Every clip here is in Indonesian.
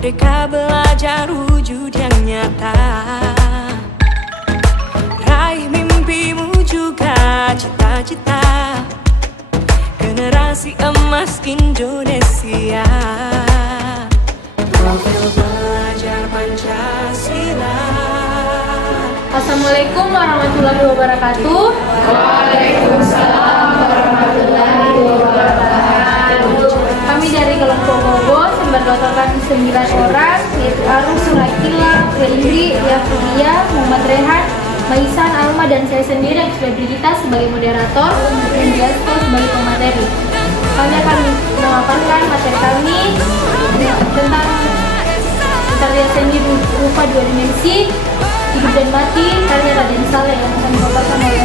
Merdeka belajar wujud yang nyata. Raih mimpimu juga cita-cita. Generasi emas Indonesia. Profil belajar Pancasila. Assalamualaikum warahmatullahi wabarakatuh. Waalaikumsalam warahmatullahi wabarakatuh. Kami dari kelompok Bobo berdasarkan 9 orang, yaitu Arun, Surakila, Felindri, Yafudia, Muhammad Rehan, Maisan, Alma, dan saya sendiri yang sudah Brigita sebagai moderator dan Diasko sebagai pemateri. Kami akan memaparkan materi kami tentang karya seni rupa 2 dimensi, hidup dan mati, karya Raden Saleh yang akan dipaparkan oleh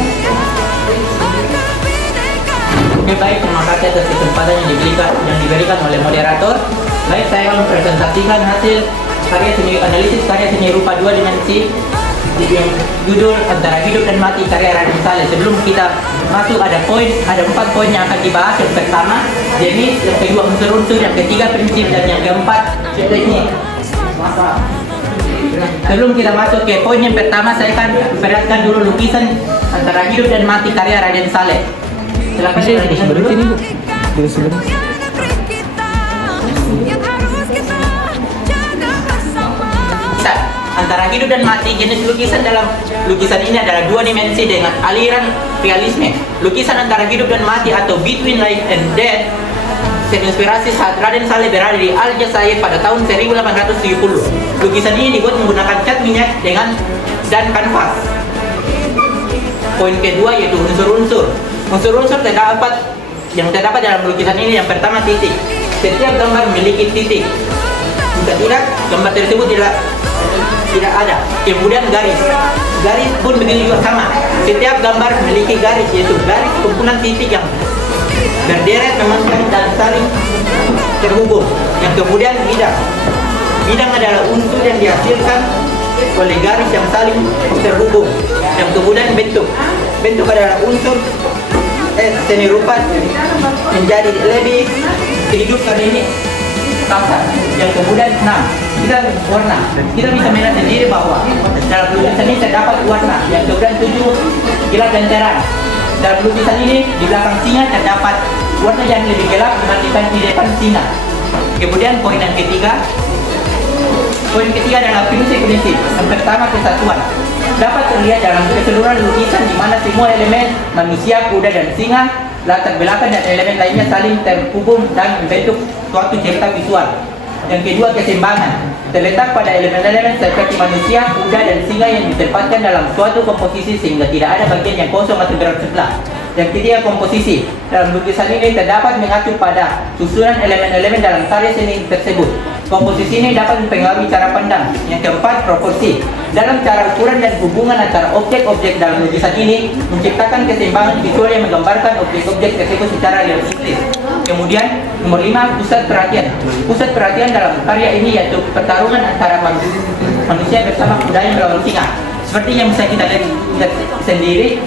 Oke, baik, terima kasih atas kesempatan yang diberikan oleh moderator. Baik, saya akan mempresentasikan hasil karya seni analisis karya seni rupa 2 dimensi yang judul Antara Hidup dan Mati karya Raden Saleh. Sebelum kita masuk ada 4 poin yang akan dibahas. Yang pertama jenis, yang kedua unsur-unsur, yang ketiga prinsip, dan yang keempat teknik. Sebelum kita masuk ke poin yang pertama, saya akan perlihatkan dulu lukisan Antara Hidup dan Mati karya Raden Saleh. Silakan diperlihatkan dulu. Antara Hidup dan Mati, jenis lukisan dalam lukisan ini adalah 2 dimensi dengan aliran realisme. Lukisan Antara Hidup dan Mati atau Between Life and Death terinspirasi saat Raden Saleh berada di Aljazair pada tahun 1870. Lukisan ini dibuat menggunakan cat minyak dan kanvas. Poin kedua yaitu unsur-unsur. Unsur-unsur yang terdapat dalam lukisan ini, yang pertama titik. Setiap gambar memiliki titik. Jika tidak, gambar tersebut tidak ada. Kemudian garis pun begitu juga sama. Setiap gambar memiliki garis, yaitu garis kumpulan titik yang berderet memanjang dan saling terhubung. Yang kemudian bidang adalah unsur yang dihasilkan oleh garis yang saling terhubung. Yang kemudian bentuk adalah unsur seni rupa menjadi lebih hidup karena ini kasar. Yang kemudian kita warna. Kita bisa melihat sendiri bahwa dalam lukisan ini terdapat warna. Yang kemudian 7 gelap dan terang. Dalam lukisan ini di belakang singa terdapat warna yang lebih gelap dibandingkan di depan singa. Kemudian poin ketiga adalah prinsip. Yang pertama, kesatuan. Dapat terlihat dalam keseluruhan lukisan di mana semua elemen manusia, kuda, dan singa, latar belakang dan elemen lainnya saling terhubung dan membentuk suatu cerita visual. Yang kedua, keseimbangan. Terletak pada elemen-elemen seperti manusia, kuda, dan singa yang ditempatkan dalam suatu komposisi sehingga tidak ada bagian yang kosong atau bersebelah. Yang ketiga, komposisi. Dalam lukisan ini terdapat mengacu pada susunan elemen-elemen dalam karya seni tersebut. Komposisi ini dapat mempengaruhi cara pandang. Yang keempat, proporsi. Dalam cara ukuran dan hubungan antara objek-objek dalam lukisan ini menciptakan keseimbangan visual yang menggambarkan objek-objek tersebut secara realistis. Kemudian, nomor 5, pusat perhatian. Pusat perhatian dalam karya ini yaitu pertarungan antara manusia bersama kuda yang melawan singa. Seperti yang bisa kita lihat sendiri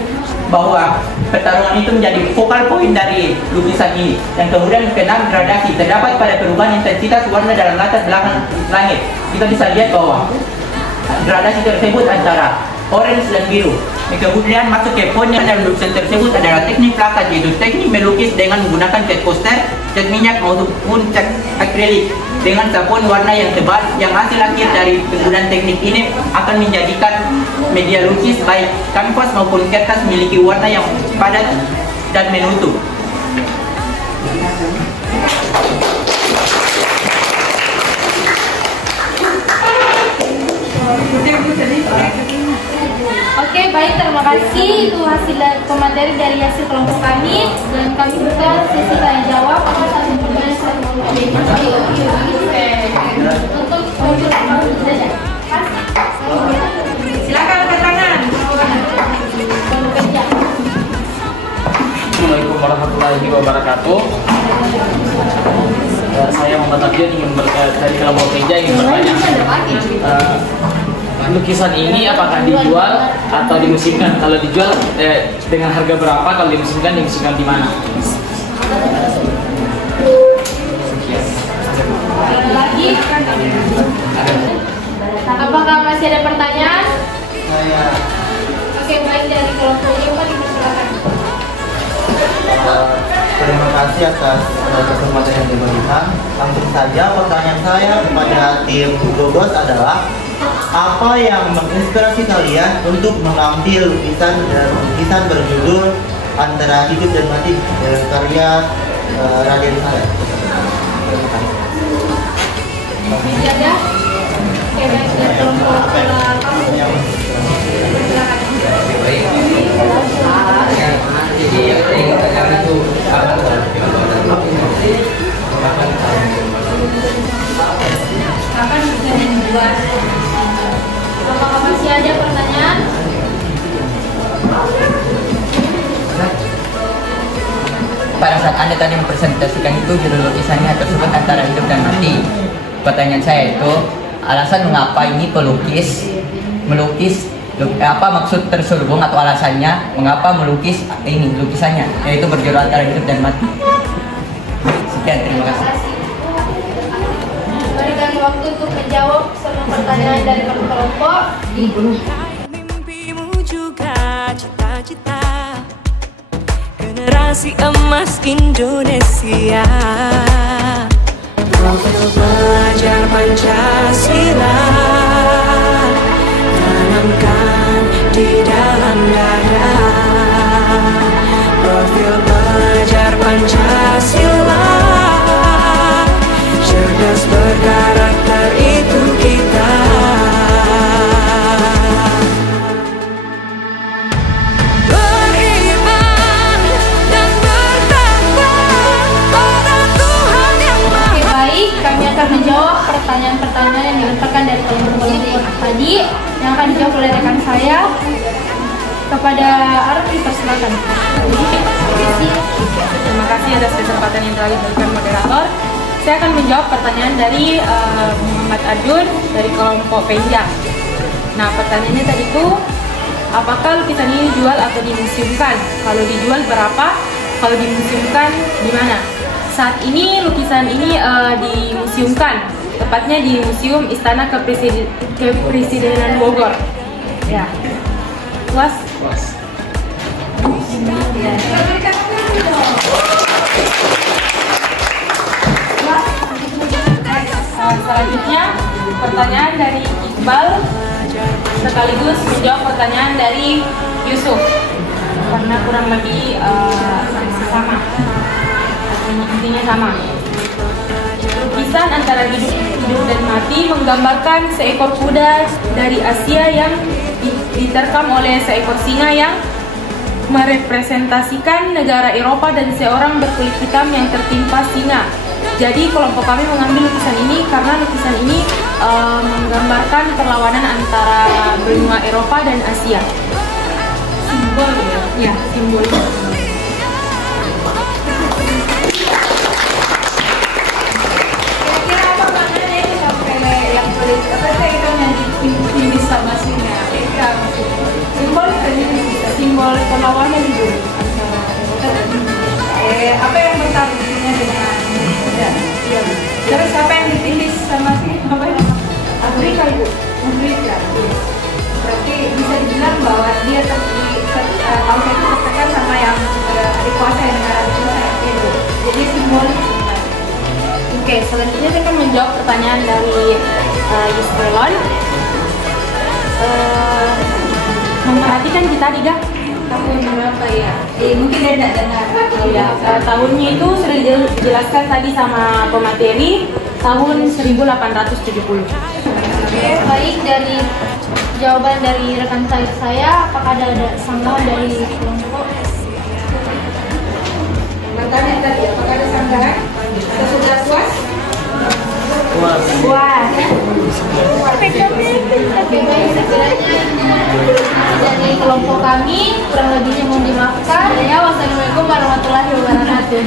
bahwa pertarungan itu menjadi focal point dari lukisan ini. Yang kemudian ke-6, gradasi. Terdapat pada perubahan intensitas warna dalam latar belakang langit. Kita bisa lihat bahwa gradasi tersebut antara orange dan biru. Kemudian masuk ke poin yang dalam lukisan tersebut adalah teknik plakat, yaitu teknik melukis dengan menggunakan cat poster, cat minyak maupun cat akrilik dengan sabun warna yang tebal. Yang hasil akhir dari penggunaan teknik ini akan menjadikan media lukis baik kanvas maupun kertas memiliki warna yang padat dan menutup. Oke, baik, terima kasih. Itu hasil pemateri dari hasil kelompok kami, dan kami buka sesi tanya jawab. Silakan angkat tangan. Assalamualaikum warahmatullahi wabarakatuh. Saya Muhammad Abdian dari kelompok kerja ingin bertanya. Lukisan ini apakah dijual atau dimusimkan? Kalau dijual dengan harga berapa? Kalau dimusimkan di mana? Lagi. Apakah masih ada pertanyaan? Saya Oke, baik, dari kelompok Y Pak dipersilakan. terima kasih atas kesempatan yang diberikan. Langsung saja pertanyaan saya kepada tim Gogos adalah apa yang menginspirasi kalian untuk mengambil lukisan berjudul Antara Hidup dan Mati karya Raden Saleh. Terima kasih. Masih ada? Oke, baik, dari kelompok kamu. Kapan bisa dibuat? Apakah masih ada pertanyaan? Pada saat Anda tadi mempresentasikan itu judul lukisannya tersebut Antara Hidup dan Mati. Pertanyaan saya itu, alasan mengapa ini pelukis melukis apa maksud terselubung atau alasannya mengapa melukis ini lukisannya yaitu berjudul Antara Hidup dan Mati. Sekian, terima kasih. Berikan waktu untuk menjawab semua pertanyaan dari kelompok. Mimpimu juga cita-cita generasi emas Indonesia. Profil pelajar Pancasila tanamkan di dalam dada. Profil pelajar Pancasila cerdas berkarakter itu kita. Beriman dan bertakwa pada Tuhan yang Maha. Oke, baik, kami akan menjawab pertanyaan-pertanyaan yang dilemparkan dari kelompok tadi yang akan dijawab oleh rekan saya. Kepada Arif dipersilakan. Terima kasih atas kesempatan yang telah diberikan moderator. Saya akan menjawab pertanyaan dari Muhammad Adun dari kelompok Penjang. Nah, pertanyaannya tadi itu, apakah lukisan ini dijual atau dimuseumkan? Kalau dijual berapa? Kalau dimuseumkan di mana? Saat ini lukisan ini dimuseumkan, tepatnya di Museum Istana Kepresidenan Bogor. Ya, puas? Puas. Ya. Selanjutnya pertanyaan dari Iqbal sekaligus menjawab pertanyaan dari Yusuf karena kurang lebih sama, intinya sama. Lukisan Antara Hidup dan Mati menggambarkan seekor kuda dari Asia yang diterkam oleh seekor singa yang merepresentasikan negara Eropa dan seorang berkulit hitam yang tertimpa singa. Jadi kelompok kami mengambil lukisan ini karena lukisan ini menggambarkan perlawanan antara benua Eropa dan Asia. Simbol ya, simbol. Kira-kira apa maknanya sampai yang tulis apa sih yang ditulis sama singa? Simbol simbol perlawanan itu Apa yang bertarungnya dengan Iya. Terus apa yang ditindis sama si apa itu? Afrika Ibu. Amerika? Berarti bisa dibilang bahwa dia tahun itu tertekan sama yang dikuasai negara itu. Jadi simbolis. Oke, selanjutnya saya akan menjawab pertanyaan dari Yusrelon. Memperhatikan kita Diga Tahun berapa ya? Mungkin dia tidak dengar. ya, tahunnya itu sudah dijelaskan tadi sama pemateri tahun 1870. Oke, baik, dari jawaban dari rekan saya, apakah ada sanggahan dari kelompok? Pertanyaan tadi, apakah ada sanggahan? Sudah puas? Puas. Puas. Oke, baik, sekiranya dari kelompok kami, kurang lebihnya mohon dimaafkan. Ya, wassalamualaikum warahmatullahi wabarakatuh.